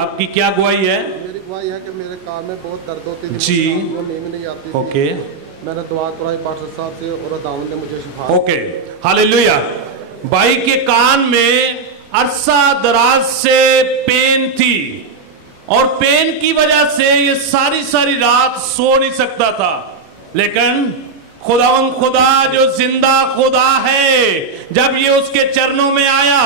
आपकी क्या गवाही है? मेरी गवाही है कि मेरे कान में बहुत दर्द होती थी जी। नींद नहीं आती थी। ओके मैंने दुआ कराई पास्टर साहब से और दाऊद ने मुझे शिफा। Okay hallelujah. भाई के कान में अरसा दराज से पेन थी और पेन की वजह से ये सारी सारी रात सो नहीं सकता था, लेकिन खुदावंद खुदा जो जिंदा खुदा है, जब ये उसके चरणों में आया,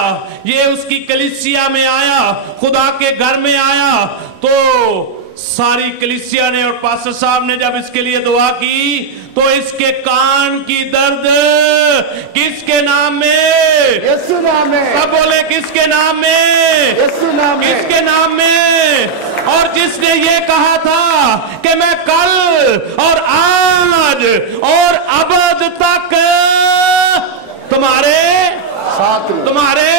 ये उसकी कलीसिया में आया, खुदा के घर में आया, तो सारी कलीसिया ने और पास्टर साहब ने जब इसके लिए दुआ की तो इसके कान की दर्द किसके नाम में? यीशु नाम में। सब बोले किसके नाम में? यीशु नाम में। किसके नाम में? और जिसने ये कहा था कि मैं कल और आज और अबद तक तुम्हारे साथ में। तुम्हारे